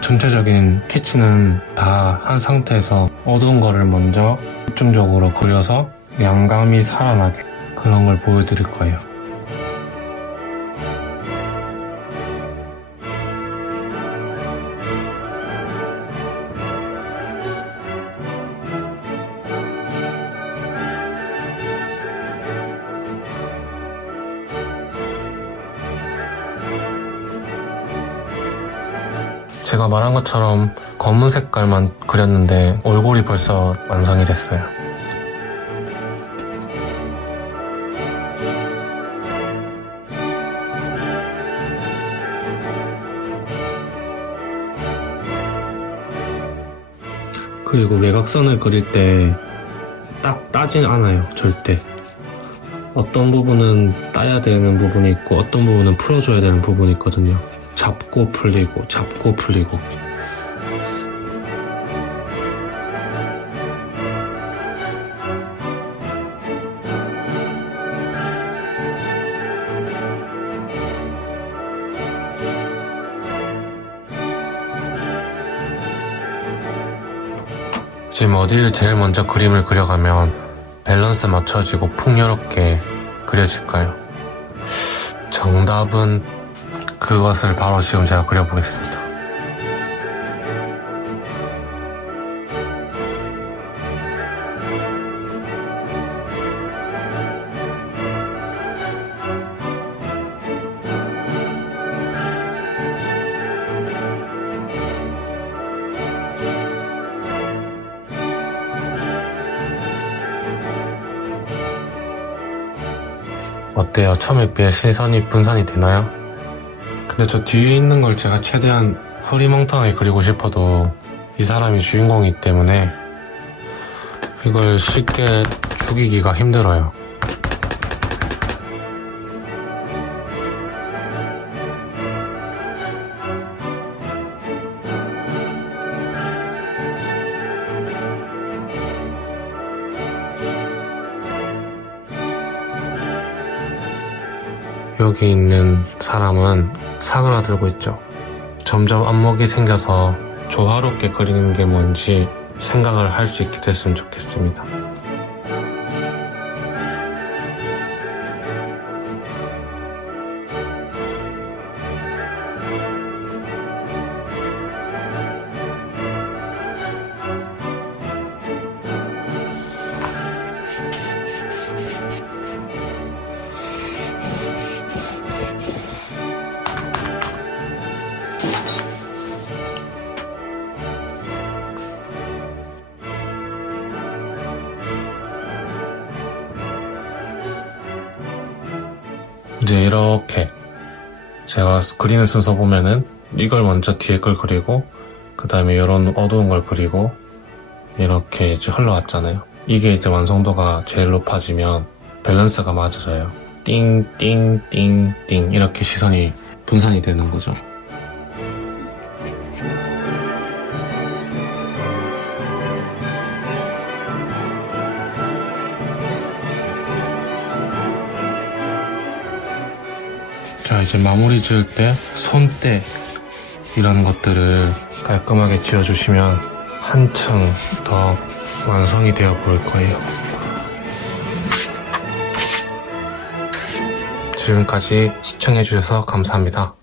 전체적인 캐치는 다 한 상태에서 어두운 거를 먼저 집중적으로 그려서 양감이 살아나게 그런 걸 보여드릴 거예요. 제가 말한 것처럼 검은 색깔만 그렸는데 얼굴이 벌써 완성이 됐어요. 그리고 외곽선을 그릴 때 딱 따진 않아요, 절대. 어떤 부분은 따야 되는 부분이 있고 어떤 부분은 풀어줘야 되는 부분이 있거든요. 잡고 풀리고 잡고 풀리고 지금 어디를 제일 먼저 그림을 그려가면 밸런스 맞춰지고 풍요롭게 그려질까요? 정답은 그것을 바로 지금 제가 그려보겠습니다. 어때요? 처음에 비해 시선이 분산이 되나요? 근데 저 뒤에 있는 걸 제가 최대한 흐리멍텅하게 그리고 싶어도 이 사람이 주인공이기 때문에 이걸 쉽게 죽이기가 힘들어요. 여기 있는 사람은 사그라들고 있죠. 점점 안목이 생겨서 조화롭게 그리는 게 뭔지 생각을 할 수 있게 됐으면 좋겠습니다. 이제 이렇게 제가 그리는 순서 보면은 이걸 먼저 뒤에 걸 그리고 그 다음에 이런 어두운 걸 그리고 이렇게 이제 흘러왔잖아요. 이게 이제 완성도가 제일 높아지면 밸런스가 맞아져요. 띵, 띵, 띵, 띵 이렇게 시선이 분산이 되는 거죠. 자 이제 마무리 지을 때 손때 이런 것들을 깔끔하게 지어주시면 한층 더 완성이 되어 보일 거예요. 지금까지 시청해주셔서 감사합니다.